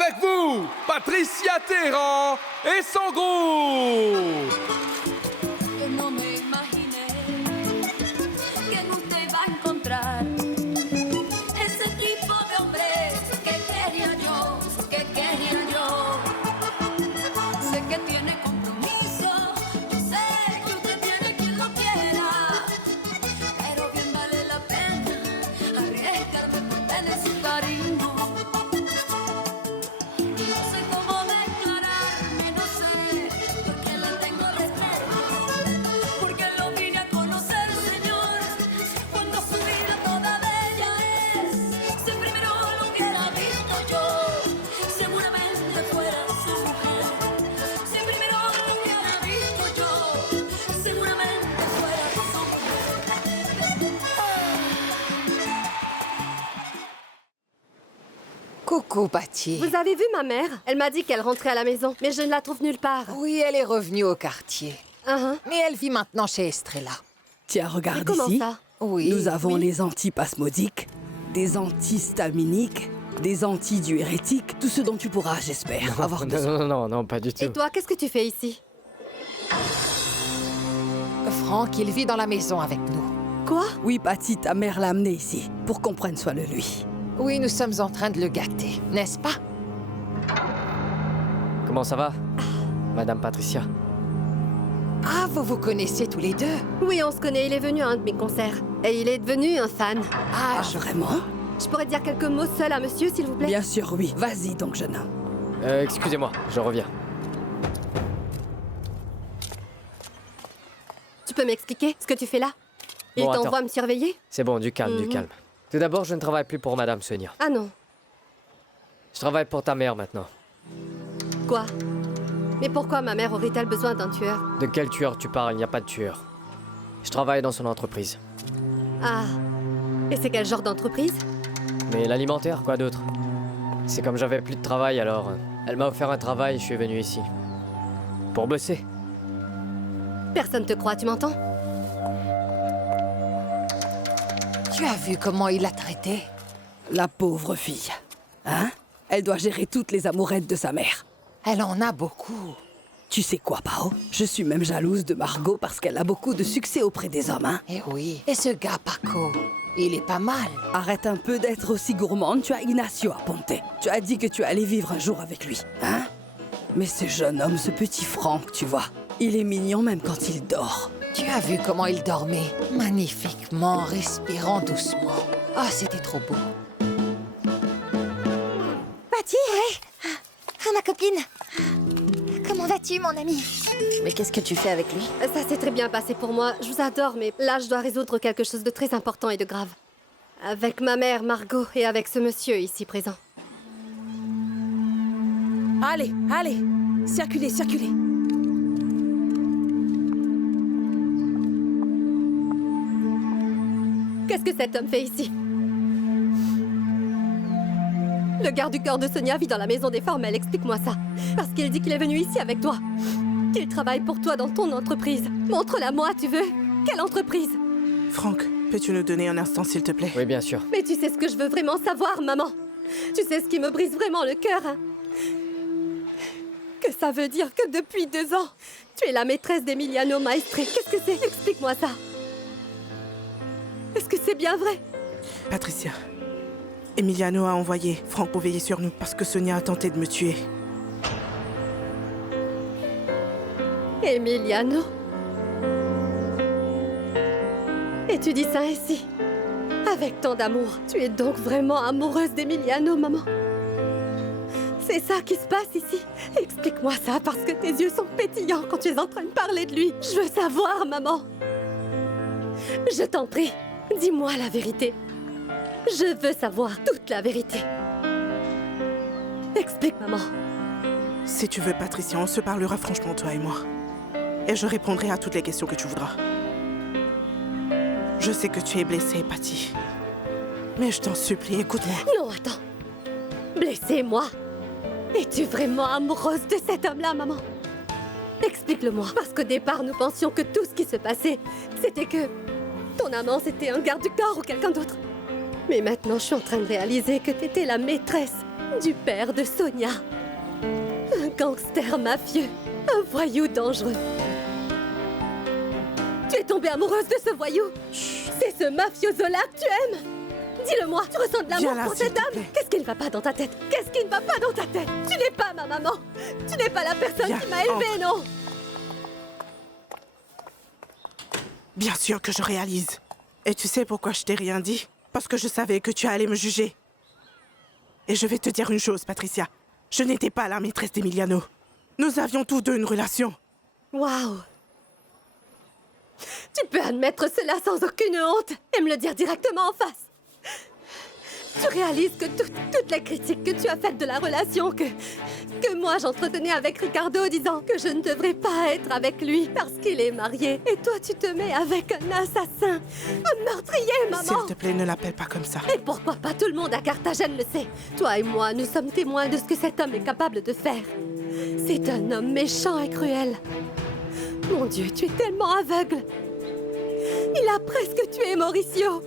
Avec vous, Patricia Terran et son groupe. Que no me imaginé que en usted va a encontrar ese tipo de hombre que quería yo. Sé que tiene compromiso, yo sé que usted tiene quien lo quiera, pero bien vale la pena arriesgarme por tener su cariño. Y no sé cómo declararme, no sé, porque le tengo respeto, porque lo vine a conocer, Señor, cuando su vida toda bella es. Si primero lo hubiera visto yo, seguramente fuera su mujer. Si primero lo hubiera visto yo, seguramente fuera su mujer. Coucou, Patty. Vous avez vu ma mère? Elle m'a dit qu'elle rentrait à la maison, mais je ne la trouve nulle part. Oui, elle est revenue au quartier. Uh-huh. Mais elle vit maintenant chez Estrella. Tiens, Mais regarde comment ici. ça? Oui. Nous avons oui. les antispasmodiques, des antihistaminiques, des antidiurétiques, tout ce dont tu pourras, j'espère, avoir besoin. Non, pas du tout. Et toi, qu'est-ce que tu fais ici? Franck, il vit dans la maison avec nous. Quoi? Oui, Patty, ta mère l'a amené ici, pour qu'on prenne soin de lui. Oui, nous sommes en train de le gâter, n'est-ce pas? Comment ça va, Madame Patricia? Ah, vous vous connaissez tous les deux? Oui, on se connaît, il est venu à un de mes concerts. Et il est devenu un fan. Ah, Vraiment? Je pourrais dire quelques mots seul à monsieur, s'il vous plaît? Bien sûr, oui. Vas-y donc, jeune homme. Excusez-moi, je reviens. Tu peux m'expliquer ce que tu fais là? Il Bon, t'envoie attends. me surveiller? C'est bon, du calme, du Mhm. calme. Tout d'abord, je ne travaille plus pour Madame Sonia. Ah non. Je travaille pour ta mère maintenant. Quoi? Mais pourquoi ma mère aurait-elle besoin d'un tueur? De quel tueur tu parles? Il n'y a pas de tueur. Je travaille dans son entreprise. Ah. Et c'est quel genre d'entreprise? Mais l'alimentaire, quoi d'autre? C'est comme j'avais plus de travail, alors elle m'a offert un travail et je suis venu ici. Pour bosser. Personne te croit, tu m'entends? tu as vu comment il l'a traitée? La pauvre fille. Hein? Elle doit gérer toutes les amourettes de sa mère. Elle en a beaucoup. Tu sais quoi, Pao? Je suis même jalouse de Margot parce qu'elle a beaucoup de succès auprès des hommes, hein? Eh oui. Et ce gars, Paco, il est pas mal. Arrête un peu d'être aussi gourmande, tu as Ignacio à Ponte. Tu as dit que tu allais vivre un jour avec lui, hein? Mais ce jeune homme, ce petit Franck, tu vois, il est mignon même quand il dort. Tu as vu comment il dormait? Magnifiquement, respirant doucement. Ah, c'était trop beau. Patty, ah, ma copine. Comment vas-tu, mon ami? Mais qu'est-ce que tu fais avec lui? Ça s'est très bien passé pour moi. Je vous adore, mais là, je dois résoudre quelque chose de très important et de grave. Avec ma mère, Margot, et avec ce monsieur ici présent. Allez, circulez. Qu'est-ce que cet homme fait ici? Le garde du corps de Sonia vit dans la maison des formels, explique-moi ça. Parce qu'il dit qu'il est venu ici avec toi. Qu'il travaille pour toi dans ton entreprise. Montre-la moi, tu veux? Quelle entreprise? Franck, peux-tu nous donner un instant, s'il te plaît? Oui, bien sûr. Mais tu sais ce que je veux vraiment savoir, maman. Tu sais ce qui me brise vraiment le cœur, hein? Que ça veut dire que depuis 2 ans, tu es la maîtresse d'Emiliano Maestre. Qu'est-ce que c'est? Explique-moi ça. Est-ce que c'est bien vrai? Patricia, Emiliano a envoyé Franck pour veiller sur nous parce que Sonia a tenté de me tuer. Emiliano? Et tu dis ça ainsi, avec tant d'amour. Tu es donc vraiment amoureuse d'Emiliano, maman? C'est ça qui se passe ici? Explique-moi ça, parce que tes yeux sont pétillants quand tu es en train de parler de lui. Je veux savoir, maman. Je t'en prie, dis-moi la vérité. Je veux savoir toute la vérité. Explique, maman. Si tu veux, Patricia, on se parlera franchement, toi et moi. Et je répondrai à toutes les questions que tu voudras. Je sais que tu es blessée, Patty. Mais je t'en supplie, écoute-moi. Non, attends. Blessée, moi? Es-tu vraiment amoureuse de cet homme-là, maman? Explique-le-moi. Parce qu'au départ, nous pensions que tout ce qui se passait, c'était que ton amant, c'était un garde du corps ou quelqu'un d'autre. Mais maintenant, je suis en train de réaliser que t'étais la maîtresse du père de Sonia. Un gangster mafieux, un voyou dangereux. Tu es tombée amoureuse de ce voyou? C'est ce mafioso-là que tu aimes? Dis-le-moi, tu ressens de l'amour Viens là, pour s'il cette te dame? plaît. Qu'est-ce qui ne va pas dans ta tête? Qu'est-ce qui ne va pas dans ta tête? Tu n'es pas ma maman. Tu n'es pas la personne Viens, qui m'a élevée, non? Bien sûr que je réalise. Et tu sais pourquoi je t'ai rien dit? Parce que je savais que tu allais me juger. Et je vais te dire une chose, Patricia. Je n'étais pas la maîtresse d'Emiliano. Nous avions tous deux une relation. Waouh! Tu peux admettre cela sans aucune honte et me le dire directement en face. Tu réalises que toutes les critiques que tu as faites de la relation que moi j'entretenais avec Ricardo disant que je ne devrais pas être avec lui parce qu'il est marié. Et toi tu te mets avec un assassin, un meurtrier, maman! S'il te plaît, ne l'appelle pas comme ça. Et pourquoi pas tout le monde à Carthagène le sait? Toi et moi, nous sommes témoins de ce que cet homme est capable de faire. C'est un homme méchant et cruel. Mon Dieu, tu es tellement aveugle. Il a presque tué Mauricio.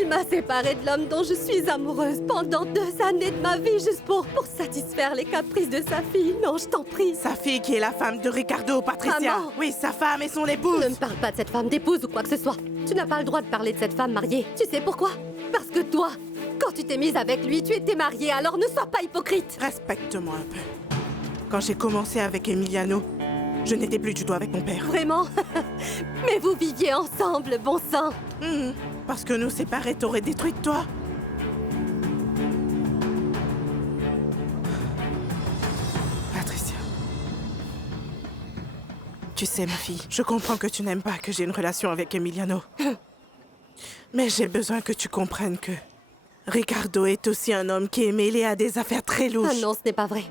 Il m'a séparée de l'homme dont je suis amoureuse pendant 2 années de ma vie juste pour satisfaire les caprices de sa fille. Non, je t'en prie. Sa fille qui est la femme de Ricardo, Patricia. Maman. Oui, sa femme et son épouse. Ne me parle pas de cette femme d'épouse ou quoi que ce soit. Tu n'as pas le droit de parler de cette femme mariée. Tu sais pourquoi? Parce que toi, quand tu t'es mise avec lui, tu étais mariée, alors ne sois pas hypocrite. Respecte-moi un peu. Quand j'ai commencé avec Emiliano, je n'étais plus du tout avec mon père. Vraiment? Mais vous viviez ensemble, bon sang. Parce que nous séparer t'aurait détruite, toi. Patricia. Tu sais, ma fille, je comprends que tu n'aimes pas que j'ai une relation avec Emiliano. Mais j'ai besoin que tu comprennes que Ricardo est aussi un homme qui est mêlé à des affaires très louches. Ah non, ce n'est pas vrai.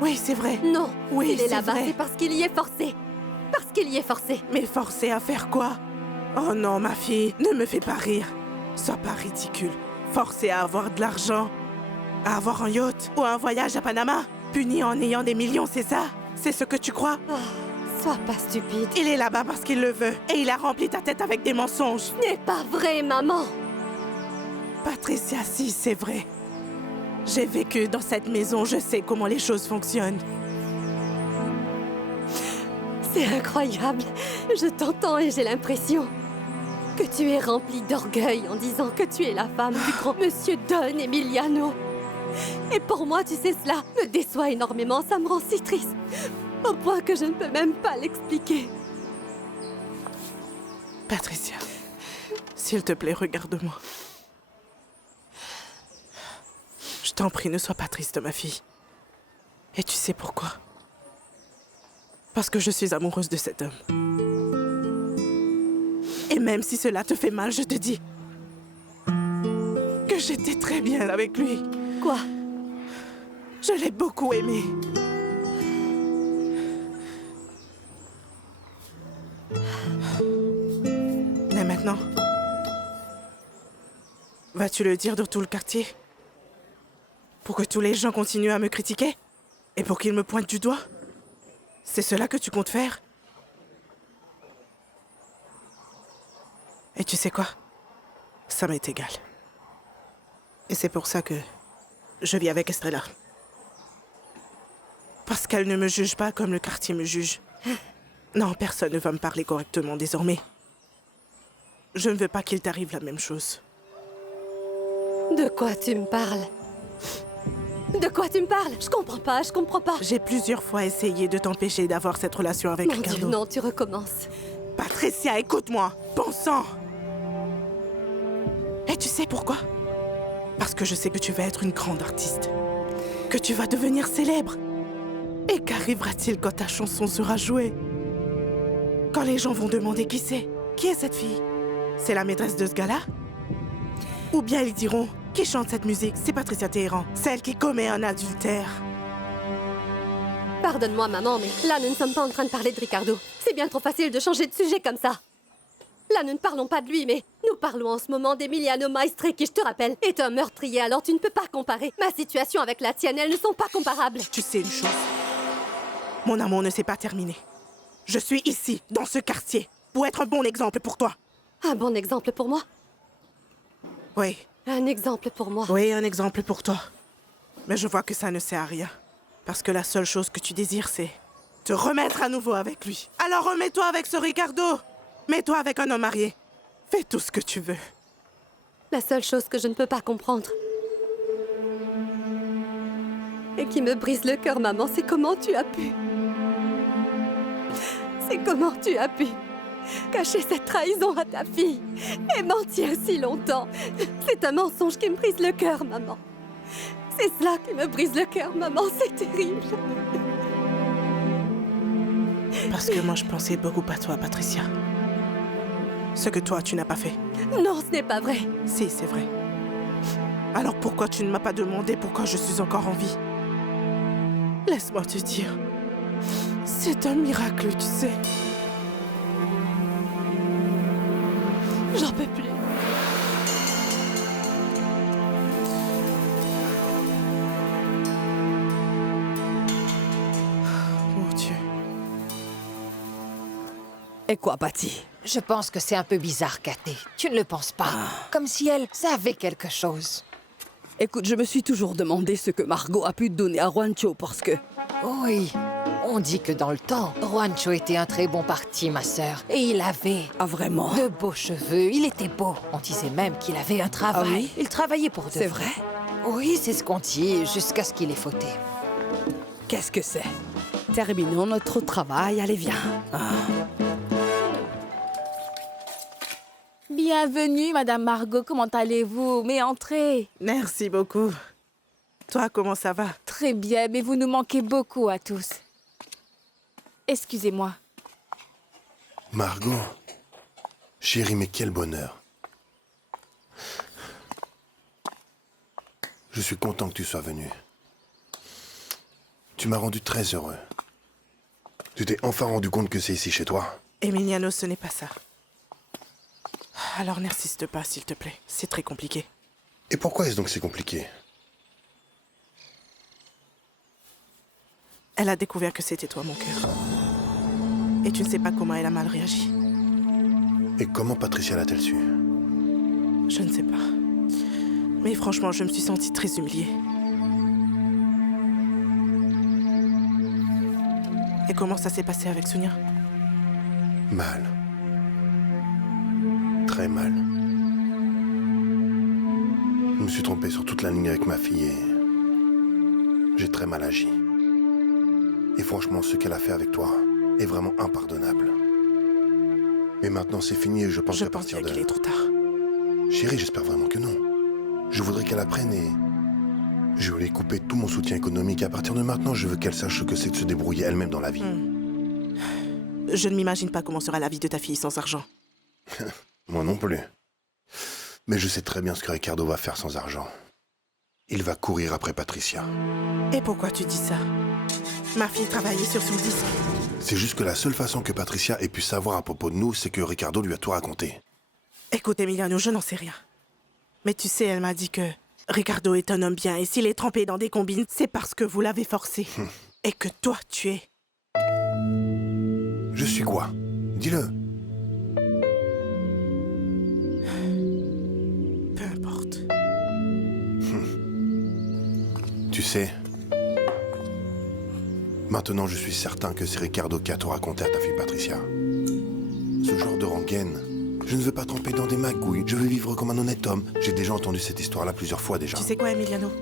Oui, c'est vrai. Non, Oui, il est c'est là-bas, vrai. c'est parce qu'il y est forcé. Parce qu'il y est forcé. Mais forcé à faire quoi? Oh non, ma fille, ne me fais pas rire. Sois pas ridicule. Forcé à avoir de l'argent, à avoir un yacht ou un voyage à Panama. Puni en ayant des millions, c'est ça? C'est ce que tu crois? Oh, sois pas stupide. Il est là-bas parce qu'il le veut. Et il a rempli ta tête avec des mensonges. Ce n'est pas vrai, maman. Patricia, si, c'est vrai. J'ai vécu dans cette maison, je sais comment les choses fonctionnent. C'est incroyable. Je t'entends et j'ai l'impression que tu es remplie d'orgueil en disant que tu es la femme du grand monsieur Don Emiliano. Et pour moi, tu sais, cela me déçoit énormément. Ça me rend si triste. Au point que je ne peux même pas l'expliquer. Patricia, s'il te plaît, regarde-moi. Je t'en prie, ne sois pas triste, ma fille. Et tu sais pourquoi? Parce que je suis amoureuse de cet homme. Et même si cela te fait mal, je te dis que j'étais très bien avec lui. Quoi? Je l'ai beaucoup aimé. Mais maintenant, vas-tu le dire dans tout le quartier? Pour que tous les gens continuent à me critiquer? Et pour qu'ils me pointent du doigt? C'est cela que tu comptes faire? Et tu sais quoi? Ça m'est égal. Et c'est pour ça que je vis avec Estrella. Parce qu'elle ne me juge pas comme le quartier me juge. Non, personne ne va me parler correctement désormais. Je ne veux pas qu'il t'arrive la même chose. De quoi tu me parles? De quoi tu me parles? Je comprends pas, je comprends pas. J'ai plusieurs fois essayé de t'empêcher d'avoir cette relation avec Mon Dieu, Ricardo. non, tu recommences. Patricia, écoute-moi. Bon sang. Et tu sais pourquoi? Parce que je sais que tu vas être une grande artiste. Que tu vas devenir célèbre. Et qu'arrivera-t-il quand ta chanson sera jouée? Quand les gens vont demander qui c'est? Qui est cette fille? C'est la maîtresse de ce gars-là? Ou bien ils diront, qui chante cette musique? C'est Patricia Téhéran, celle qui commet un adultère. Pardonne-moi, maman, mais là, nous ne sommes pas en train de parler de Ricardo. C'est bien trop facile de changer de sujet comme ça. Là, nous ne parlons pas de lui, mais nous parlons en ce moment d'Emiliano Maestre, qui, je te rappelle, est un meurtrier, alors tu ne peux pas comparer. Ma situation avec la tienne, elles ne sont pas comparables. Tu sais une chose? Mon amour ne s'est pas terminé. Je suis ici, dans ce quartier, pour être un bon exemple pour toi. Un bon exemple pour moi? Oui, Un exemple pour moi? oui, un exemple pour toi. Mais je vois que ça ne sert à rien. Parce que la seule chose que tu désires, c'est te remettre à nouveau avec lui. Alors remets-toi avec ce Ricardo. Mets-toi avec un homme marié. Fais tout ce que tu veux. La seule chose que je ne peux pas comprendre et qui me brise le cœur, maman, c'est comment tu as pu. C'est comment tu as pu cacher cette trahison à ta fille et mentir si longtemps. C'est un mensonge qui me brise le cœur, maman. C'est cela qui me brise le cœur, maman. C'est terrible. Parce que moi, je pensais beaucoup à toi, Patricia. Ce que toi, tu n'as pas fait. Non, ce n'est pas vrai. Si, c'est vrai. Alors pourquoi tu ne m'as pas demandé pourquoi je suis encore en vie? Laisse-moi te dire. C'est un miracle, tu sais. J'en peux plus. Mon Dieu. Et quoi, Patty? Je pense que c'est un peu bizarre, Cathy. Tu ne le penses pas? Comme si elle savait quelque chose. Écoute, je me suis toujours demandé ce que Margot a pu donner à Juancho parce que... Oui, on dit que dans le temps, Juancho était un très bon parti, ma sœur. Et il avait Ah, vraiment? de beaux cheveux, il était beau. On disait même qu'il avait un travail. Ah oui? Il travaillait pour de C'est vrai. vrai? Oui, c'est ce qu'on dit, jusqu'à ce qu'il ait fauté. Qu'est-ce que c'est? Terminons notre travail, allez, viens. Bienvenue, Madame Margot. Comment allez-vous? Mais entrez. Merci beaucoup. Toi, comment ça va? Très bien, mais vous nous manquez beaucoup à tous. Excusez-moi. Margot, chérie, mais quel bonheur. Je suis content que tu sois venue. Tu m'as rendu très heureux. Tu t'es enfin rendu compte que c'est ici chez toi? Emiliano, ce n'est pas ça. Alors n'insiste pas, s'il te plaît. C'est très compliqué. Et pourquoi est-ce donc si compliqué? Elle a découvert que c'était toi, mon cœur. Et tu ne sais pas comment elle a mal réagi. Et comment Patricia l'a-t-elle su? Je ne sais pas. Mais franchement, je me suis sentie très humiliée. Et comment ça s'est passé avec Sonia? Mal. Très mal. Je me suis trompé sur toute la ligne avec ma fille et... j'ai très mal agi. Et franchement, ce qu'elle a fait avec toi est vraiment impardonnable. Mais maintenant, c'est fini et je pense qu'à partir de... qu'il est trop tard. Chérie, j'espère vraiment que non. Je voudrais qu'elle apprenne et... je voulais couper tout mon soutien économique. À partir de maintenant, je veux qu'elle sache ce que c'est de se débrouiller elle-même dans la vie. Je ne m'imagine pas comment sera la vie de ta fille sans argent. Moi non plus. Mais je sais très bien ce que Ricardo va faire sans argent. Il va courir après Patricia. Et pourquoi tu dis ça? Ma fille travaillait sur son disque. C'est juste que la seule façon que Patricia ait pu savoir à propos de nous, c'est que Ricardo lui a tout raconté. Écoute, Emiliano, je n'en sais rien. Mais tu sais, elle m'a dit que Ricardo est un homme bien et s'il est trempé dans des combines, c'est parce que vous l'avez forcé. Et que toi, tu es... Je suis quoi? Dis-le. Peu importe. Tu sais... Maintenant, je suis certain que c'est Ricardo qui a tout raconté à ta fille Patricia. Ce genre de rengaine. Je ne veux pas tremper dans des magouilles. Je veux vivre comme un honnête homme. J'ai déjà entendu cette histoire-là plusieurs fois déjà. Tu sais quoi, Emiliano?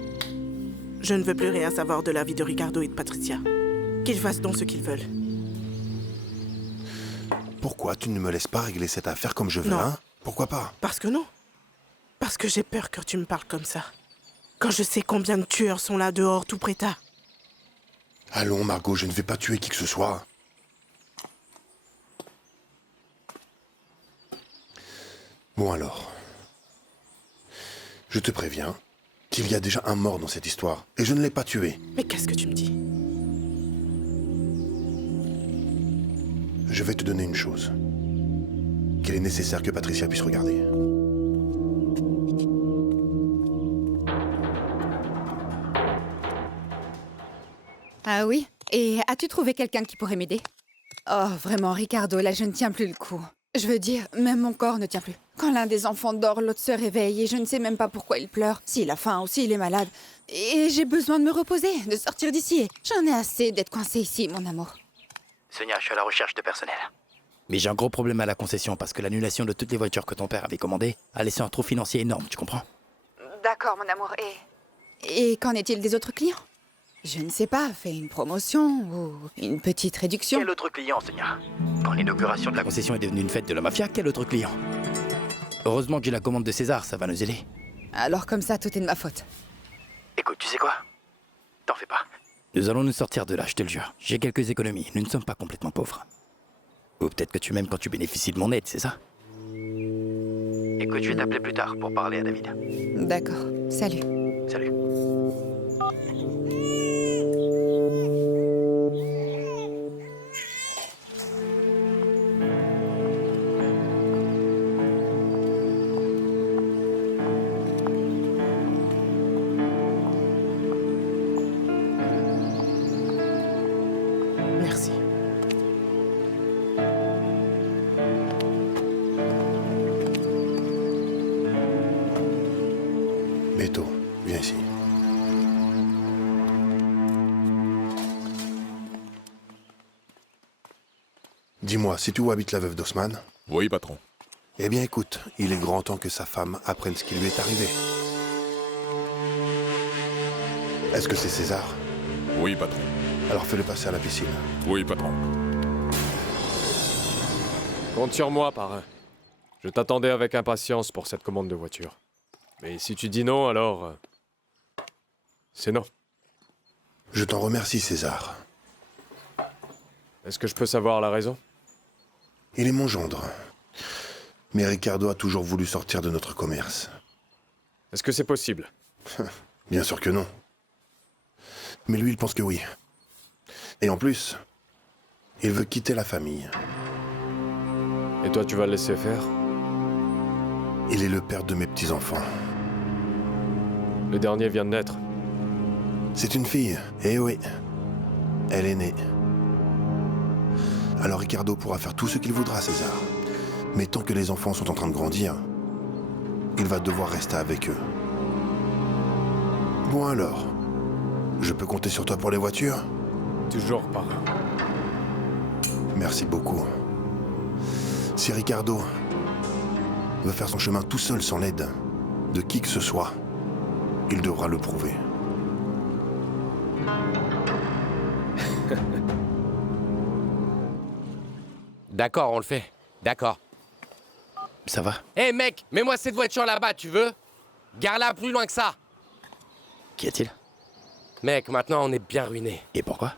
Je ne veux plus rien savoir de la vie de Ricardo et de Patricia. Qu'ils fassent donc ce qu'ils veulent. Pourquoi tu ne me laisses pas régler cette affaire comme je veux, Non. hein? Pourquoi pas? Parce que non. Parce que j'ai peur que tu me parles comme ça. Quand je sais combien de tueurs sont là dehors, tout prêta. Allons, Margot, je ne vais pas tuer qui que ce soit. Bon alors. Je te préviens qu'il y a déjà un mort dans cette histoire, et je ne l'ai pas tué. Mais qu'est-ce que tu me dis? Je vais te donner une chose. Qu'il est nécessaire que Patricia puisse regarder. Ah oui? Et as-tu trouvé quelqu'un qui pourrait m'aider? Oh, vraiment, Ricardo, là, je ne tiens plus le coup. Je veux dire, même mon corps ne tient plus. Quand l'un des enfants dort, l'autre se réveille et je ne sais même pas pourquoi il pleure, s'il a faim ou s'il est malade. Et j'ai besoin de me reposer, de sortir d'ici. J'en ai assez d'être coincée ici, mon amour. Sonia, je suis à la recherche de personnel. Mais j'ai un gros problème à la concession parce que l'annulation de toutes les voitures que ton père avait commandées a laissé un trou financier énorme, tu comprends? D'accord, mon amour. Et qu'en est-il des autres clients? Je ne sais pas, fais une promotion ou une petite réduction. Quel autre client, Sonia? Quand l'inauguration de la concession est devenue une fête de la mafia, quel autre client? Heureusement que j'ai la commande de César, ça va nous aider. Alors comme ça, tout est de ma faute. Écoute, tu sais quoi? T'en fais pas. Nous allons nous sortir de là, je te le jure. J'ai quelques économies, nous ne sommes pas complètement pauvres. Ou peut-être que tu m'aimes quand tu bénéficies de mon aide, c'est ça? Écoute, je vais t'appeler plus tard pour parler à David. D'accord, salut. Salut. Merci. Beto, viens ici. Dis-moi, sais-tu où habite la veuve d'Osman? Oui, patron. Eh bien écoute, il est grand temps que sa femme apprenne ce qui lui est arrivé. Est-ce que c'est César? Oui, patron. Alors fais-le passer à la piscine. Oui, patron. Compte sur moi, parrain. Je t'attendais avec impatience pour cette commande de voiture. Mais si tu dis non, alors... c'est non. Je t'en remercie, César. Est-ce que je peux savoir la raison? Il est mon gendre. Mais Ricardo a toujours voulu sortir de notre commerce. Est-ce que c'est possible? Bien sûr que non. Mais lui, il pense que oui. Et en plus, il veut quitter la famille. Et toi, tu vas le laisser faire? Il est le père de mes petits-enfants. Le dernier vient de naître. C'est une fille, eh oui. Elle est née. Alors Ricardo pourra faire tout ce qu'il voudra, César. Mais tant que les enfants sont en train de grandir, il va devoir rester avec eux. Bon alors, je peux compter sur toi pour les voitures? Toujours, parrain. Merci beaucoup. Si Ricardo veut faire son chemin tout seul sans l'aide de qui que ce soit, il devra le prouver. D'accord, on le fait. D'accord. Ça va? Hé mec, mets-moi cette voiture là-bas, tu veux? Gare-la plus loin que ça. Qu'y a-t-il? Mec, maintenant on est bien ruiné. Et pourquoi?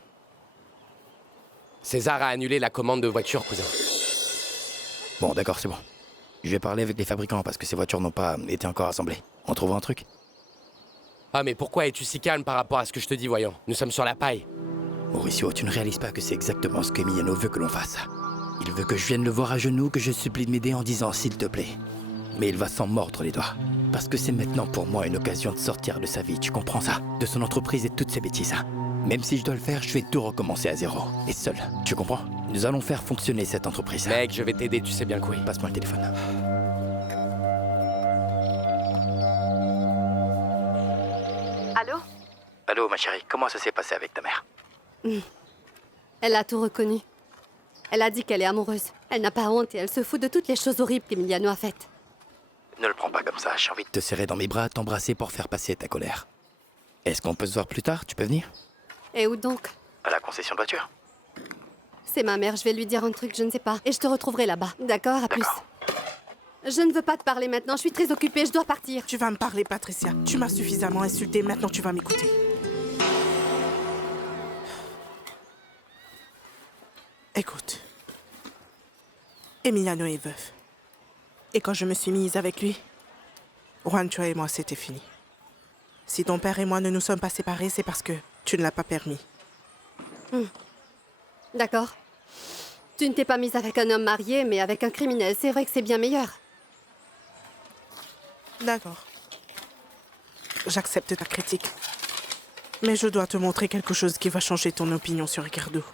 César a annulé la commande de voiture, cousin. Bon, d'accord, c'est bon. Je vais parler avec les fabricants parce que ces voitures n'ont pas été encore assemblées. On trouvera un truc? Ah mais pourquoi es-tu si calme par rapport à ce que je te dis, voyons? Nous sommes sur la paille. Mauricio, tu ne réalises pas que c'est exactement ce qu'Emiliano veut que l'on fasse. Il veut que je vienne le voir à genoux, que je supplie de m'aider en disant s'il te plaît. Mais il va s'en mordre les doigts. Parce que c'est maintenant pour moi une occasion de sortir de sa vie, tu comprends ça? De son entreprise et toutes ses bêtises. Même si je dois le faire, je vais tout recommencer à zéro. Et seul, tu comprends? Nous allons faire fonctionner cette entreprise. Mec, je vais t'aider, tu sais bien que oui. Passe-moi le téléphone. Allô? Allô, ma chérie, comment ça s'est passé avec ta mère? Elle a tout reconnu. Elle a dit qu'elle est amoureuse. Elle n'a pas honte et elle se fout de toutes les choses horribles qu'Emiliano a faites. Ne le prends pas comme ça, j'ai envie de te serrer dans mes bras, t'embrasser pour faire passer ta colère. Est-ce qu'on peut se voir plus tard? Tu peux venir? Et où donc? À la concession de voiture. C'est ma mère, je vais lui dire un truc, je ne sais pas. Et je te retrouverai là-bas. D'accord, à plus. Je ne veux pas te parler maintenant, je suis très occupée, je dois partir. Tu vas me parler, Patricia. Tu m'as suffisamment insultée, maintenant tu vas m'écouter. Écoute. Emiliano est veuf. Et quand je me suis mise avec lui, Juancho et moi, c'était fini. Si ton père et moi ne nous sommes pas séparés, c'est parce que tu ne l'as pas permis. D'accord. Tu ne t'es pas mise avec un homme marié, mais avec un criminel. C'est vrai que c'est bien meilleur. D'accord. J'accepte ta critique. Mais je dois te montrer quelque chose qui va changer ton opinion sur Ricardo.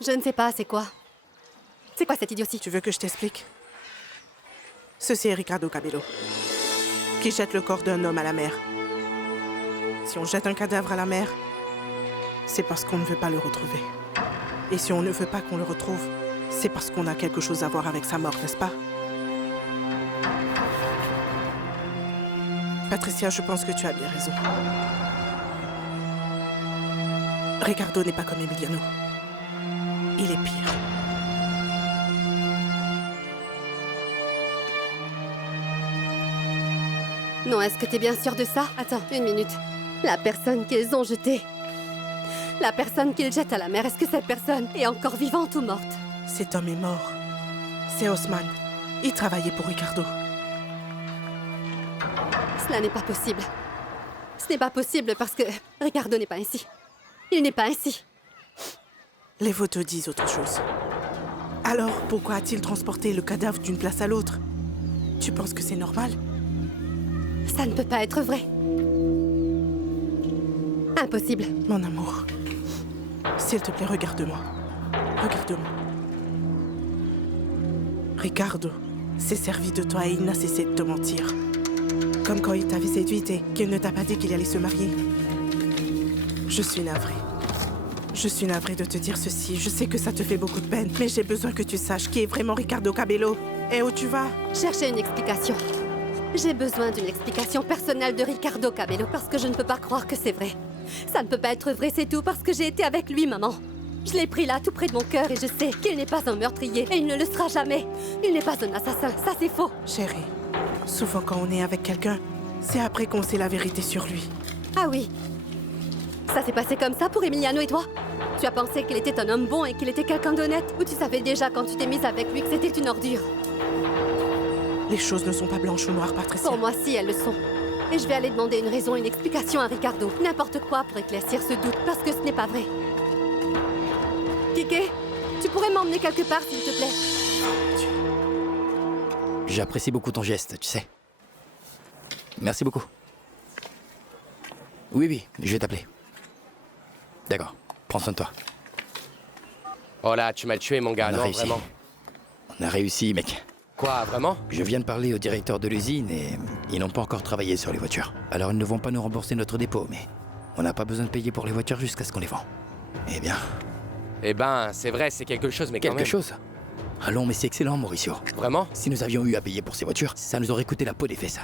Je ne sais pas, c'est quoi? C'est quoi cette idiotie? Tu veux que je t'explique? Ceci est Ricardo Cabello, qui jette le corps d'un homme à la mer. Si on jette un cadavre à la mer, c'est parce qu'on ne veut pas le retrouver. Et si on ne veut pas qu'on le retrouve, c'est parce qu'on a quelque chose à voir avec sa mort, n'est-ce pas? Patricia, je pense que tu as bien raison. Ricardo n'est pas comme Emiliano. Il est pire. Non, est-ce que t'es bien sûr de ça? Attends, une minute. La personne qu'ils ont jetée. La personne qu'ils jettent à la mer, est-ce que cette personne est encore vivante ou morte? Cet homme est mort. C'est Osman. Il travaillait pour Ricardo. Cela n'est pas possible. Ce n'est pas possible parce que Ricardo n'est pas ainsi. Il n'est pas ainsi. Les photos disent autre chose. Alors, pourquoi a-t-il transporté le cadavre d'une place à l'autre? Tu penses que c'est normal? Ça ne peut pas être vrai. Impossible. Mon amour, s'il te plaît, regarde-moi. Regarde-moi. Ricardo s'est servi de toi et il n'a cessé de te mentir. Comme quand il t'avait séduite et qu'il ne t'a pas dit qu'il allait se marier. Je suis navrée. Je suis navrée de te dire ceci. Je sais que ça te fait beaucoup de peine, mais j'ai besoin que tu saches qui est vraiment Ricardo Cabello. Et où tu vas? Chercher une explication. J'ai besoin d'une explication personnelle de Ricardo Cabello parce que je ne peux pas croire que c'est vrai. Ça ne peut pas être vrai, c'est tout, parce que j'ai été avec lui, maman. Je l'ai pris là, tout près de mon cœur, et je sais qu'il n'est pas un meurtrier, et il ne le sera jamais. Il n'est pas un assassin, ça c'est faux. Chérie, souvent quand on est avec quelqu'un, c'est après qu'on sait la vérité sur lui. Ah oui. Ça s'est passé comme ça pour Emiliano et toi? Tu as pensé qu'il était un homme bon et qu'il était quelqu'un d'honnête? Ou tu savais déjà quand tu t'es mise avec lui que c'était une ordure? Les choses ne sont pas blanches ou noires, Patricia. Pour moi, si, elles le sont. Et je vais aller demander une raison, une explication à Ricardo. N'importe quoi pour éclaircir ce doute, parce que ce n'est pas vrai. Kike, tu pourrais m'emmener quelque part, s'il te plaît? J'apprécie beaucoup ton geste, tu sais. Merci beaucoup. Oui, je vais t'appeler. D'accord, prends soin de toi. Oh là, tu m'as tué, mon gars, On a non, réussi. vraiment. On a réussi, mec. Quoi, vraiment? Je viens de parler au directeur de l'usine et ils n'ont pas encore travaillé sur les voitures. Alors ils ne vont pas nous rembourser notre dépôt, mais on n'a pas besoin de payer pour les voitures jusqu'à ce qu'on les vend. Eh bien... Eh ben, c'est vrai, c'est quelque chose, mais quand même... Quelque chose? Allons, mais c'est excellent, Mauricio. Vraiment? Si nous avions eu à payer pour ces voitures, ça nous aurait coûté la peau des fesses.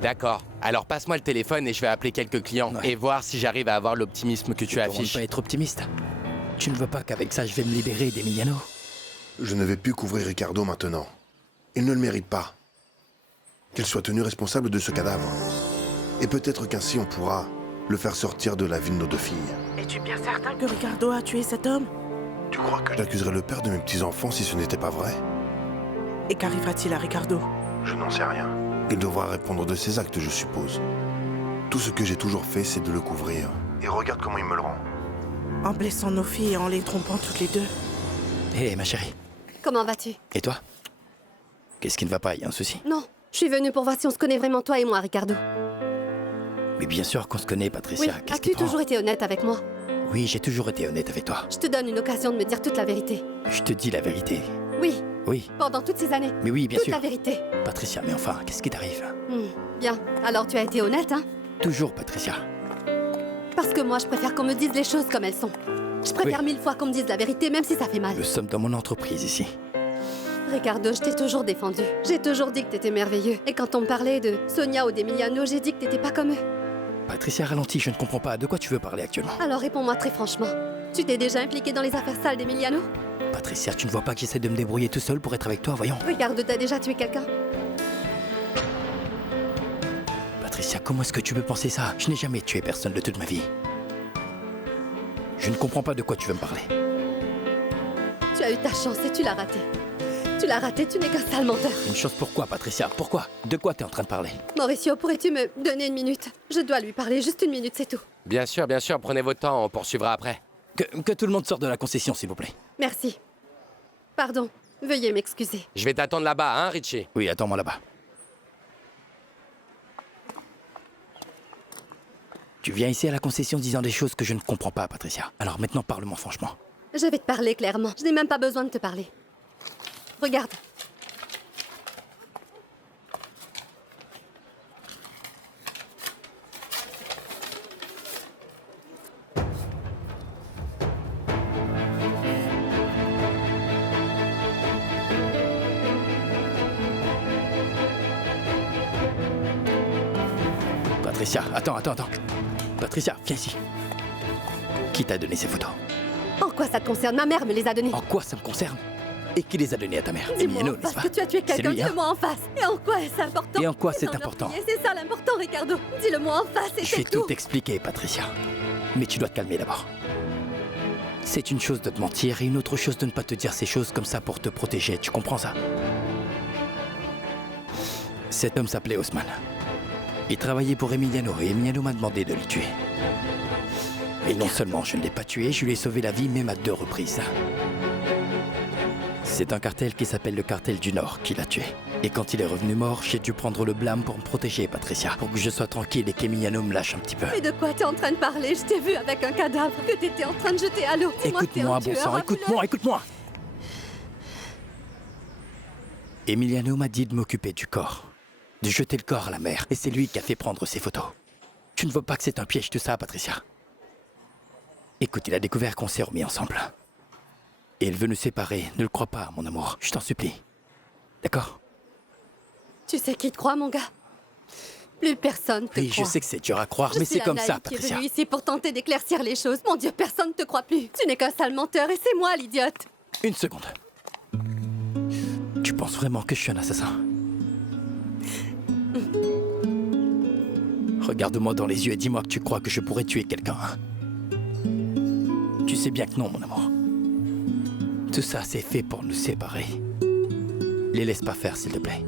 D'accord. Alors passe-moi le téléphone et je vais appeler quelques clients et voir si j'arrive à avoir l'optimisme que tu affiches. Pas être optimiste. Tu ne veux pas qu'avec ça je vais me libérer d'Emiliano? Je ne vais plus couvrir Ricardo maintenant. Il ne le mérite pas. Qu'il soit tenu responsable de ce cadavre. Et peut-être qu'ainsi on pourra le faire sortir de la vie de nos deux filles. Es-tu bien certain que Ricardo a tué cet homme? Tu crois que j'accuserais le père de mes petits-enfants si ce n'était pas vrai? Et qu'arrivera-t-il à Ricardo? Je n'en sais rien. Il devra répondre de ses actes, je suppose. Tout ce que j'ai toujours fait, c'est de le couvrir. Et regarde comment il me le rend. En blessant nos filles et en les trompant toutes les deux. Hé, ma chérie. Comment vas-tu? Et toi? Qu'est-ce qui ne va pas? Il y a un souci? Non, je suis venue pour voir si on se connaît vraiment, toi et moi, Ricardo. Mais bien sûr qu'on se connaît, Patricia. Oui, Qu'est-ce qui as-tu te rend? toujours été honnête avec moi? Oui, j'ai toujours été honnête avec toi. Je te donne une occasion de me dire toute la vérité. Je te dis la vérité. Oui, Oui, pendant toutes ces années. mais oui, bien Toute sûr. la vérité. Patricia, mais enfin, qu'est-ce qui t'arrive? Bien, alors tu as été honnête, hein? Toujours, Patricia. Parce que moi, je préfère qu'on me dise les choses comme elles sont. Je préfère 1000 fois qu'on me dise la vérité, même si ça fait mal. Nous sommes dans mon entreprise ici. Ricardo, je t'ai toujours défendu. J'ai toujours dit que t'étais merveilleux. Et quand on me parlait de Sonia ou d'Emiliano, j'ai dit que t'étais pas comme eux. Patricia, ralentis, je ne comprends pas. De quoi tu veux parler actuellement? Alors réponds-moi très franchement. Tu t'es déjà impliqué dans les affaires sales d'Emiliano? Patricia, tu ne vois pas que j'essaie de me débrouiller tout seul pour être avec toi, voyons. Ricardo, t'as déjà tué quelqu'un? Patricia, comment est-ce que tu peux penser ça? Je n'ai jamais tué personne de toute ma vie. Je ne comprends pas de quoi tu veux me parler. Tu as eu ta chance et tu l'as raté. Tu l'as raté, tu n'es qu'un sale menteur. Une chose pourquoi, Patricia? Pourquoi? De quoi t'es en train de parler? Mauricio, pourrais-tu me donner une minute? Je dois lui parler, juste une minute, c'est tout. Bien sûr, prenez votre temps, on poursuivra après. Que tout le monde sorte de la concession, s'il vous plaît. Merci. Pardon, veuillez m'excuser. Je vais t'attendre là-bas, hein, Richie? Oui, attends-moi là-bas. Tu viens ici à la concession disant des choses que je ne comprends pas, Patricia. Alors maintenant, parle-moi franchement. Je vais te parler clairement. Je n'ai même pas besoin de te parler. Regarde. Patricia, attends. Patricia, viens ici. Qui t'a donné ces photos? En quoi ça te concerne? Ma mère me les a données. En quoi ça me concerne? Et qui les a données à ta mère? Dis-moi, Emiliano, n'est-ce parce pas? que tu as tué quelqu'un, lui, hein? dis-le-moi en face. Et en quoi est-ce important? Et en quoi c'est en important? meurtrier, c'est ça l'important, Ricardo. Dis-le-moi en face et Je vais c'est tout. tout expliquer, Patricia. Mais tu dois te calmer d'abord. C'est une chose de te mentir et une autre chose de ne pas te dire ces choses comme ça pour te protéger. Tu comprends ça? Cet homme s'appelait Osman. Il travaillait pour Emiliano et Emiliano m'a demandé de le tuer. Et non seulement je ne l'ai pas tué, je lui ai sauvé la vie même à 2 reprises. C'est un cartel qui s'appelle le cartel du Nord qui l'a tué. Et quand il est revenu mort, j'ai dû prendre le blâme pour me protéger, Patricia. Pour que je sois tranquille et qu'Emiliano me lâche un petit peu. Mais de quoi t'es en train de parler? Je t'ai vu avec un cadavre que t'étais en train de jeter à l'eau. Dis-moi que t'es Écoute-moi, un bon tueur, sang, un écoute-moi. Emiliano m'a dit de m'occuper du corps. De jeter le corps à la mer. Et c'est lui qui a fait prendre ces photos. Tu ne vois pas que c'est un piège tout ça, Patricia? Écoute, il a découvert qu'on s'est remis ensemble. Et il veut nous séparer. Ne le crois pas, mon amour. Je t'en supplie. D'accord? Tu sais qui te croit, mon gars? Plus personne te Oui, croit. je sais que c'est dur à croire, mais Je suis c'est la comme naïve ça, qui est Patricia. venue ici pour tenter d'éclaircir les choses. Mon Dieu, personne ne te croit plus. Tu n'es qu'un sale menteur et c'est moi l'idiote. Une seconde. Tu penses vraiment que je suis un assassin? Regarde-moi dans les yeux et dis-moi que tu crois que je pourrais tuer quelqu'un. Hein? Tu sais bien que non, mon amour. Tout ça, c'est fait pour nous séparer. Les laisse pas faire, s'il te plaît.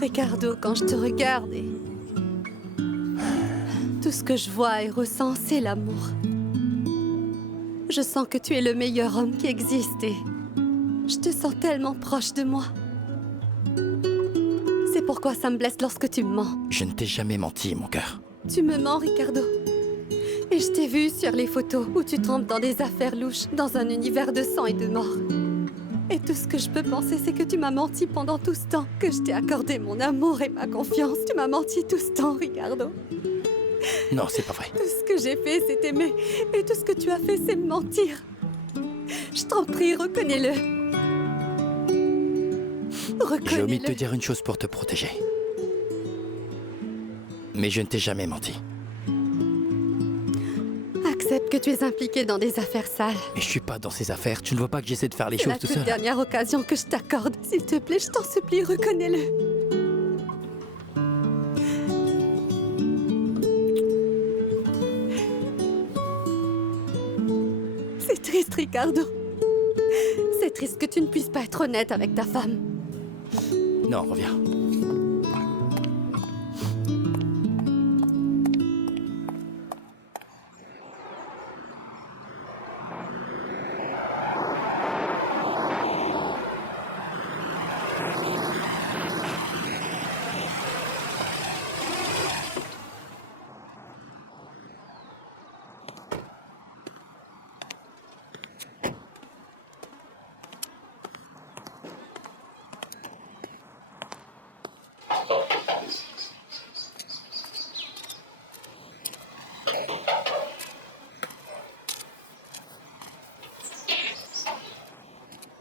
Ricardo, quand je te regarde et... tout ce que je vois et ressens, c'est l'amour. Je sens que tu es le meilleur homme qui existe et... je te sens tellement proche de moi. C'est pourquoi ça me blesse lorsque tu me mens. Je ne t'ai jamais menti, mon cœur. Tu me mens, Ricardo. Et je t'ai vu sur les photos où tu trempes dans des affaires louches, dans un univers de sang et de mort. Et tout ce que je peux penser, c'est que tu m'as menti pendant tout ce temps, que je t'ai accordé mon amour et ma confiance. Tu m'as menti tout ce temps, Ricardo. Non, c'est pas vrai. Tout ce que j'ai fait, c'est aimer. Et tout ce que tu as fait, c'est me mentir. Je t'en prie, reconnais-le. J'ai omis de te dire une chose pour te protéger. Mais je ne t'ai jamais menti. Accepte que tu es impliqué dans des affaires sales. Mais je suis pas dans ces affaires. Tu ne vois pas que j'essaie de faire les C'est choses la tout toute seul. dernière occasion que je t'accorde. S'il te plaît, je t'en supplie, reconnais-le. C'est triste, Ricardo. C'est triste que tu ne puisses pas être honnête avec ta femme. Non, reviens.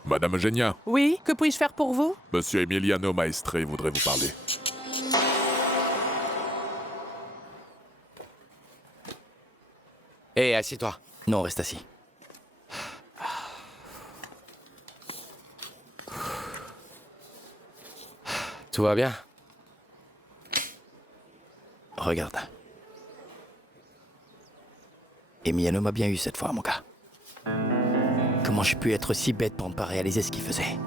Madame Eugenia, Oui, que puis-je faire pour vous? Monsieur Emiliano Maestre voudrait vous parler. Hé, assieds-toi. Non, reste assis. Tout va bien? Regarde. Emiliano m'a bien eu cette fois, mon gars. Comment j'ai pu être si bête pour ne pas réaliser ce qu'il faisait?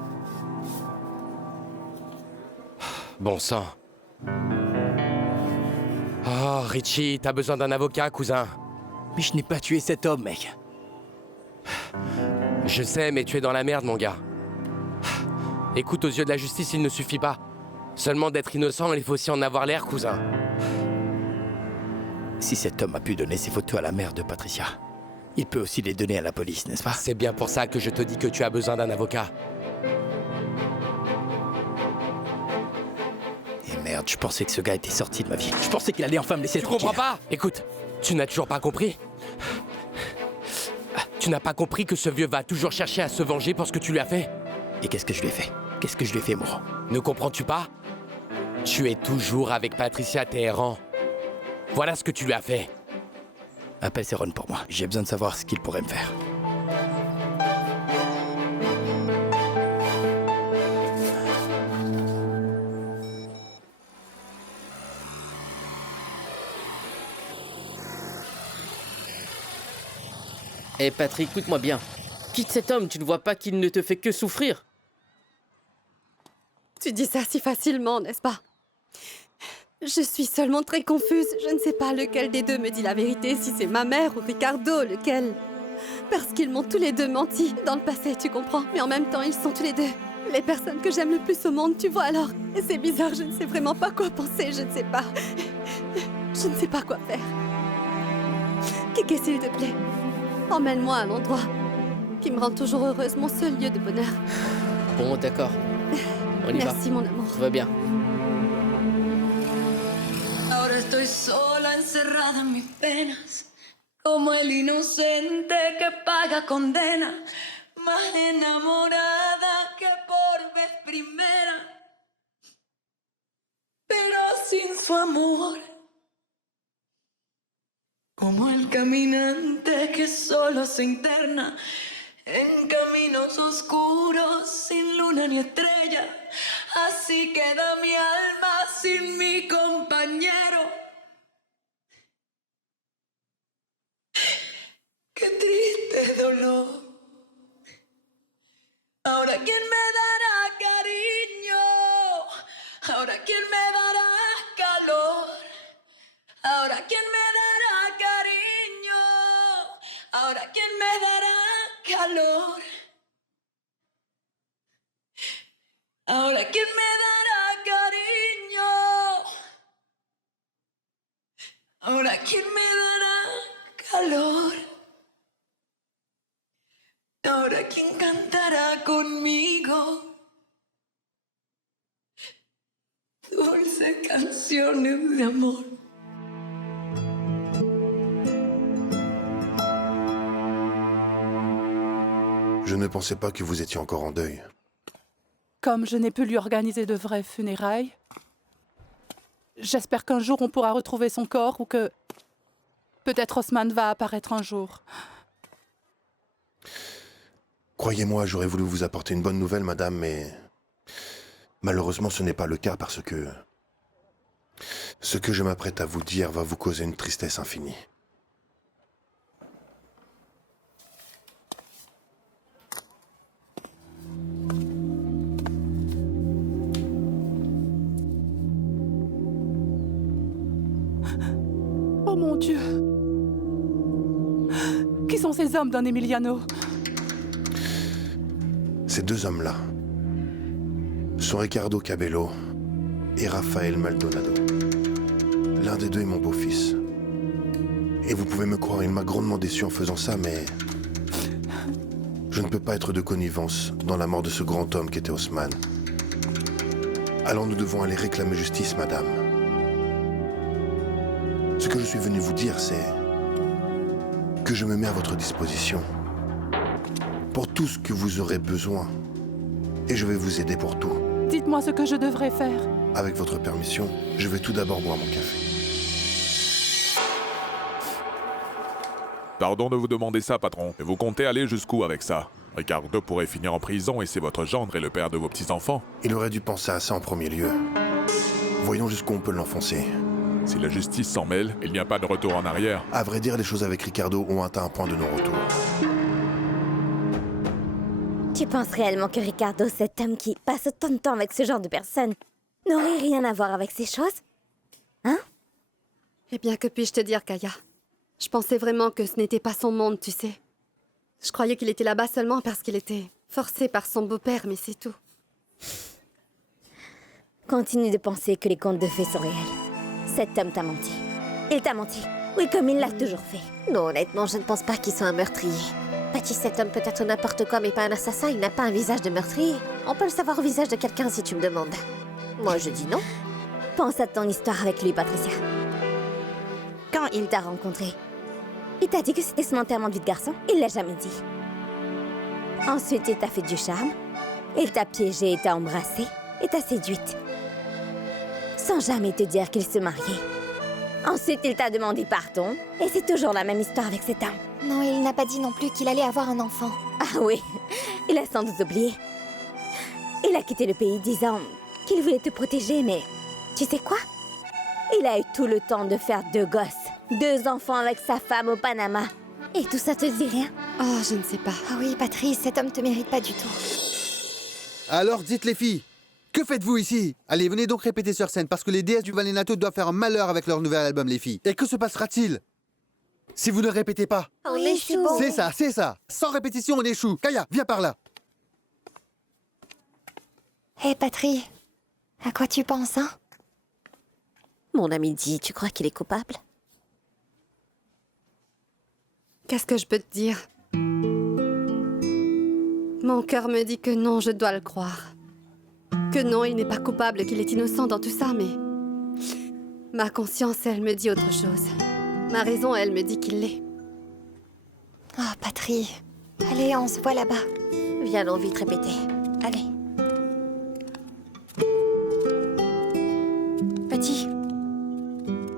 Bon sang. Oh, Richie, t'as besoin d'un avocat, cousin. Mais je n'ai pas tué cet homme, mec. Je sais, mais tu es dans la merde, mon gars. Écoute, aux yeux de la justice, il ne suffit pas. Seulement d'être innocent, il faut aussi en avoir l'air, cousin. Si cet homme a pu donner ses photos à la mère de Patricia, il peut aussi les donner à la police, n'est-ce pas? C'est bien pour ça que je te dis que tu as besoin d'un avocat. Et merde, je pensais que ce gars était sorti de ma vie. Je pensais qu'il allait enfin me laisser tranquille. Tu comprends pas? Écoute, tu n'as toujours pas compris? Tu n'as pas compris que ce vieux va toujours chercher à se venger pour ce que tu lui as fait? Et qu'est-ce que je lui ai fait? Qu'est-ce que je lui ai fait, moi? Ne comprends-tu pas? Tu es toujours avec Patricia Téhéran. Voilà ce que tu lui as fait. Appelle Céron pour moi. J'ai besoin de savoir ce qu'il pourrait me faire. Eh Patrick, écoute-moi bien. Quitte cet homme, tu ne vois pas qu'il ne te fait que souffrir. Tu dis ça si facilement, n'est-ce pas? Je suis seulement très confuse. Je ne sais pas lequel des deux me dit la vérité, si c'est ma mère ou Ricardo, lequel. Parce qu'ils m'ont tous les deux menti dans le passé, tu comprends? Mais en même temps, ils sont tous les deux les personnes que j'aime le plus au monde, tu vois alors? C'est bizarre, je ne sais vraiment pas quoi penser, je ne sais pas. Je ne sais pas quoi faire. Kiki, s'il te plaît, emmène-moi à un endroit qui me rend toujours heureuse, mon seul lieu de bonheur. Bon, d'accord. On y va. Merci, mon amour. Tout va bien. Ahora estoy sola, encerrada en mis penas, como el inocente que paga condena, más enamorada que por vez primera, pero sin su amor, como el caminante que solo se interna en caminos oscuros, sin luna ni estrella. Así queda mi alma sin mi compañero. Qué triste dolor. Ahora quién me dará cariño. Ahora quién me dará calor. Ahora quién me dará cariño. Ahora quién me dará calor. Ahora quién me dará cariño. Ahora quién me dará calor. Ahora quién cantará conmigo dulces canciones de amor. Je ne pensais pas que vous étiez encore en deuil. Comme je n'ai pu lui organiser de vraies funérailles, j'espère qu'un jour on pourra retrouver son corps ou que peut-être Osman va apparaître un jour. Croyez-moi, j'aurais voulu vous apporter une bonne nouvelle, madame, mais malheureusement ce n'est pas le cas parce que ce que je m'apprête à vous dire va vous causer une tristesse infinie. Oh mon Dieu! Qui sont ces hommes, Don Emiliano? Ces deux hommes-là sont Ricardo Cabello et Rafael Maldonado. L'un des deux est mon beau-fils. Et vous pouvez me croire, il m'a grandement déçu en faisant ça, mais je ne peux pas être de connivence dans la mort de ce grand homme qu'était Osman. Alors nous devons aller réclamer justice, madame. Ce que je suis venu vous dire, c'est que je me mets à votre disposition pour tout ce que vous aurez besoin. Et je vais vous aider pour tout. Dites-moi ce que je devrais faire. Avec votre permission, je vais tout d'abord boire mon café. Pardon de vous demander ça, patron, mais vous comptez aller jusqu'où avec ça? Ricardo pourrait finir en prison et c'est votre gendre et le père de vos petits-enfants. Il aurait dû penser à ça en premier lieu. Voyons jusqu'où on peut l'enfoncer. Si la justice s'en mêle, il n'y a pas de retour en arrière. À vrai dire, les choses avec Ricardo ont atteint un point de non-retour. Tu penses réellement que Ricardo, cet homme qui passe autant de temps avec ce genre de personnes, n'aurait rien à voir avec ces choses? Hein? Eh bien, que puis-je te dire, Kaya? Je pensais vraiment que ce n'était pas son monde, tu sais. Je croyais qu'il était là-bas seulement parce qu'il était forcé par son beau-père, mais c'est tout. Continue de penser que les contes de fées sont réels. Cet homme t'a menti. Il t'a menti. Oui, comme il l'a toujours fait. Non, honnêtement, je ne pense pas qu'il soit un meurtrier. Patty, cet homme peut être n'importe quoi, mais pas un assassin. Il n'a pas un visage de meurtrier. On peut le savoir au visage de quelqu'un si tu me demandes. Moi, je dis non. Pense à ton histoire avec lui, Patricia. Quand il t'a rencontré, il t'a dit que c'était son enterrement de vie de garçon. Il l'a jamais dit. Ensuite, il t'a fait du charme. Il t'a piégé et t'a embrassé et t'a séduite. Sans jamais te dire qu'il se mariait. Ensuite, il t'a demandé pardon. Et c'est toujours la même histoire avec cet homme. Non, il n'a pas dit non plus qu'il allait avoir un enfant. Ah oui, il a sans doute oublié. Il a quitté le pays disant qu'il voulait te protéger, mais tu sais quoi? Il a eu tout le temps de faire 2 gosses. 2 enfants avec sa femme au Panama. Et tout ça te dit rien? Oh, je ne sais pas. Ah oui, Patrice, cet homme te mérite pas du tout. Alors dites les filles, que faites-vous ici? Allez, venez donc répéter sur scène, parce que les déesses du Valenato doivent faire un malheur avec leur nouvel album, les filles. Et que se passera-t-il si vous ne répétez pas? On échoue. C'est ça, c'est ça. Sans répétition, on échoue. Kaya, viens par là. Hé, Patrie, à quoi tu penses, hein? Mon ami dit, tu crois qu'il est coupable? Qu'est-ce que je peux te dire? Mon cœur me dit que non, je dois le croire. Que non, il n'est pas coupable, qu'il est innocent dans tout ça, mais... ma conscience, elle me dit autre chose. Ma raison, elle me dit qu'il l'est. Oh, Patrie. Allez, on se voit là-bas. Viens donc vite répéter. Allez. Petit.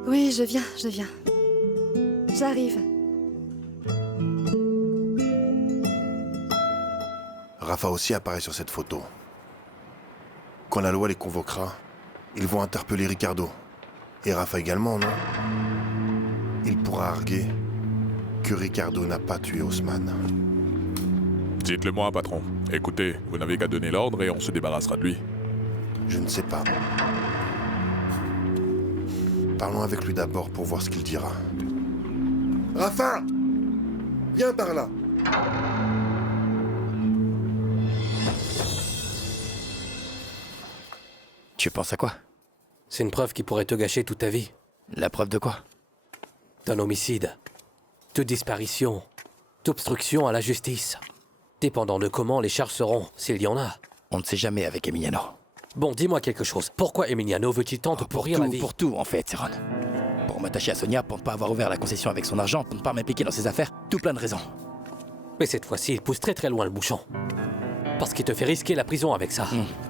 Oui, je viens. J'arrive. Rafa aussi apparaît sur cette photo. Quand la loi les convoquera, ils vont interpeller Ricardo. Et Rafa également, non? Il pourra arguer que Ricardo n'a pas tué Haussmann. Dites-le moi, patron. Écoutez, vous n'avez qu'à donner l'ordre et on se débarrassera de lui. Je ne sais pas. Parlons avec lui d'abord pour voir ce qu'il dira. Rafa! Viens par là! Tu penses à quoi? C'est une preuve qui pourrait te gâcher toute ta vie. La preuve de quoi? D'un homicide, de disparition, d'obstruction à la justice. Dépendant de comment les charges seront, s'il y en a. On ne sait jamais avec Emiliano. Bon, dis-moi quelque chose. Pourquoi Emiliano veut-il tant te pourrir la vie? Pour tout, en fait, Céron. Pour m'attacher à Sonia, pour ne pas avoir ouvert la concession avec son argent, pour ne pas m'impliquer dans ses affaires, tout plein de raisons. Mais cette fois-ci, il pousse très très loin le bouchon. Parce qu'il te fait risquer la prison avec ça.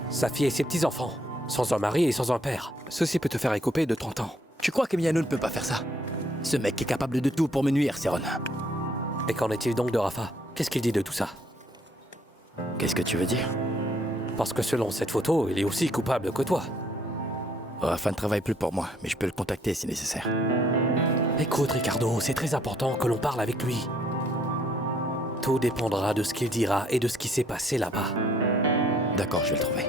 Sa fille et ses petits-enfants. Sans un mari et sans un père. Ceci peut te faire écoper de 30 ans. Tu crois qu'Emiliano ne peut pas faire ça? Ce mec est capable de tout pour me nuire, Céron. Et qu'en est-il donc de Rafa? Qu'est-ce qu'il dit de tout ça? Qu'est-ce que tu veux dire? Parce que selon cette photo, il est aussi coupable que toi. Rafa ne travaille plus pour moi, mais je peux le contacter si nécessaire. Écoute, Ricardo, c'est très important que l'on parle avec lui. Tout dépendra de ce qu'il dira et de ce qui s'est passé là-bas. D'accord, je vais le trouver.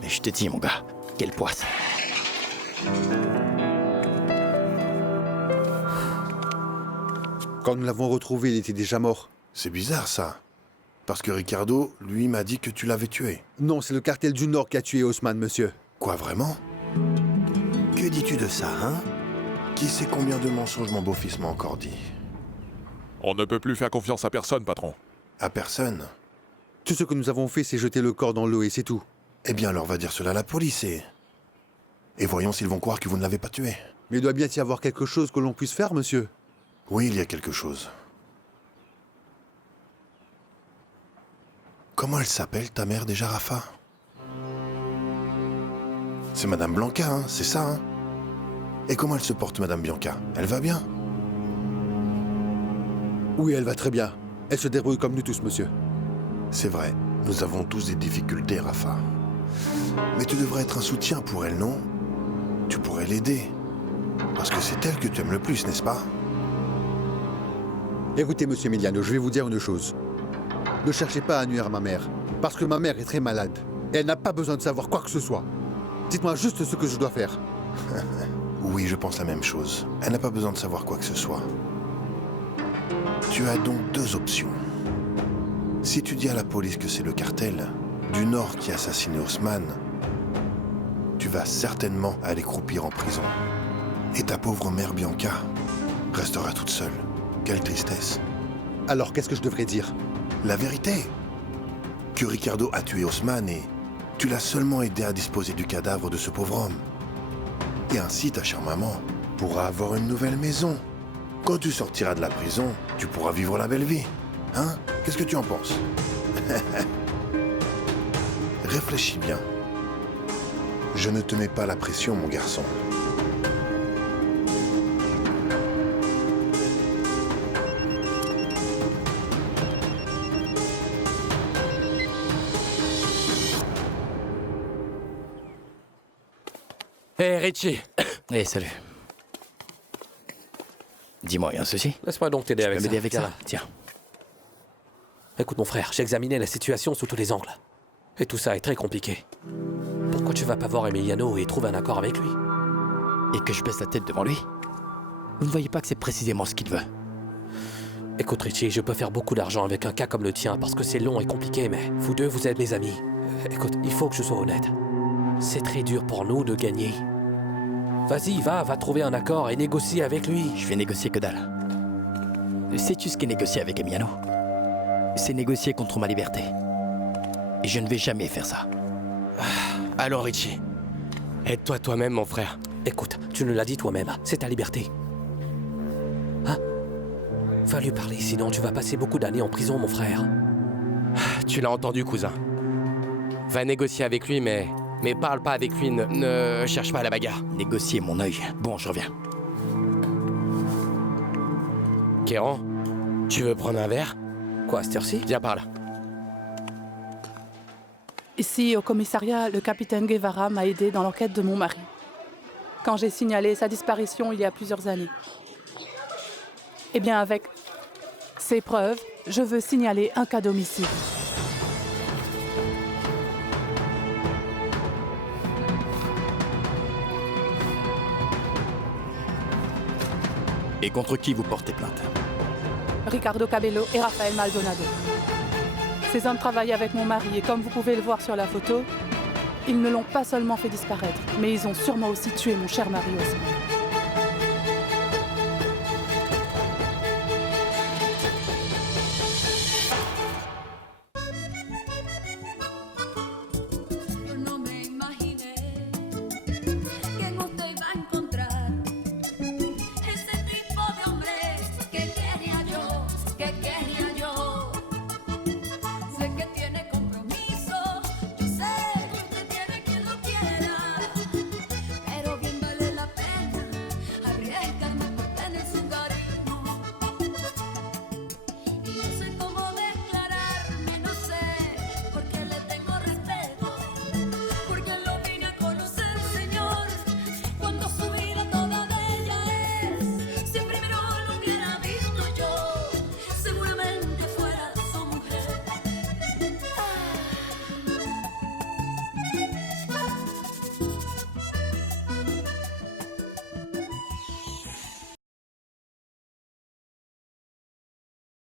Mais je te dis, mon gars, quelle poisse. Quand nous l'avons retrouvé, il était déjà mort. C'est bizarre, ça. Parce que Ricardo, lui, m'a dit que tu l'avais tué. Non, c'est le cartel du Nord qui a tué Haussmann, monsieur. Quoi, vraiment? Que dis-tu de ça, hein? Qui sait combien de mensonges mon beau-fils m'a encore dit? On ne peut plus faire confiance à personne, patron. À personne? Tout ce que nous avons fait, c'est jeter le corps dans l'eau et c'est tout. Eh bien, alors va dire cela à la police et voyons s'ils vont croire que vous ne l'avez pas tué. Mais il doit bien y avoir quelque chose que l'on puisse faire, monsieur. Oui, il y a quelque chose. Comment elle s'appelle, ta mère, déjà, Rafa? C'est Madame Blanca, hein, c'est ça, hein? Et comment elle se porte, Madame Bianca? Elle va bien? Oui, elle va très bien. Elle se débrouille comme nous tous, monsieur. C'est vrai, nous avons tous des difficultés, Rafa. Mais tu devrais être un soutien pour elle, non? Tu pourrais l'aider. Parce que c'est elle que tu aimes le plus, n'est-ce pas? Écoutez, monsieur Emiliano, je vais vous dire une chose. Ne cherchez pas à nuire à ma mère, parce que ma mère est très malade. Et elle n'a pas besoin de savoir quoi que ce soit. Dites-moi juste ce que je dois faire. Oui, je pense la même chose. Elle n'a pas besoin de savoir quoi que ce soit. Tu as donc 2 options. Si tu dis à la police que c'est le cartel du Nord qui a assassiné Haussmann, tu vas certainement aller croupir en prison. Et ta pauvre mère Bianca restera toute seule. Quelle tristesse. Alors, qu'est-ce que je devrais dire? La vérité. Que Ricardo a tué Haussmann et tu l'as seulement aidé à disposer du cadavre de ce pauvre homme. Et ainsi, ta chère maman pourra avoir une nouvelle maison. Quand tu sortiras de la prison, tu pourras vivre la belle vie. Hein? Qu'est-ce que tu en penses? Réfléchis bien. Je ne te mets pas la pression, mon garçon. Hé, Richie. Hé, salut. Dis-moi, y a un souci? Laisse-moi donc t'aider avec ça. M'aider avec Viens ça? là. Tiens. Écoute mon frère, j'ai examiné la situation sous tous les angles. Et tout ça est très compliqué. Pourquoi tu vas pas voir Emiliano et trouver un accord avec lui? Et que je baisse la tête devant lui? Vous ne voyez pas que c'est précisément ce qu'il veut? Écoute Richie, je peux faire beaucoup d'argent avec un cas comme le tien parce que c'est long et compliqué, mais vous deux, vous êtes mes amis. Écoute, il faut que je sois honnête. C'est très dur pour nous de gagner. Vas-y, va trouver un accord et négocie avec lui. Je vais négocier que dalle. Sais-tu ce qu'est négocier avec Emiliano? C'est négocier contre ma liberté. Et je ne vais jamais faire ça. Alors Richie, aide-toi toi-même mon frère. Écoute, tu ne l'as dit toi-même, c'est ta liberté. Hein? Va lui parler, sinon tu vas passer beaucoup d'années en prison, mon frère. Tu l'as entendu, cousin. Va négocier avec lui, mais parle pas avec lui, ne cherche pas la bagarre. Négocier mon œil. Bon, je reviens. Kéran, tu veux prendre un verre? Quoi, à cette heure-ci? Viens par là. Ici, au commissariat, le capitaine Guevara m'a aidé dans l'enquête de mon mari. Quand j'ai signalé sa disparition il y a plusieurs années. Eh bien, avec ces preuves, je veux signaler un cas d'homicide. Et contre qui vous portez plainte? Ricardo Cabello et Rafael Maldonado. Ces hommes travaillent avec mon mari et comme vous pouvez le voir sur la photo, ils ne l'ont pas seulement fait disparaître, mais ils ont sûrement aussi tué mon cher mari Osman.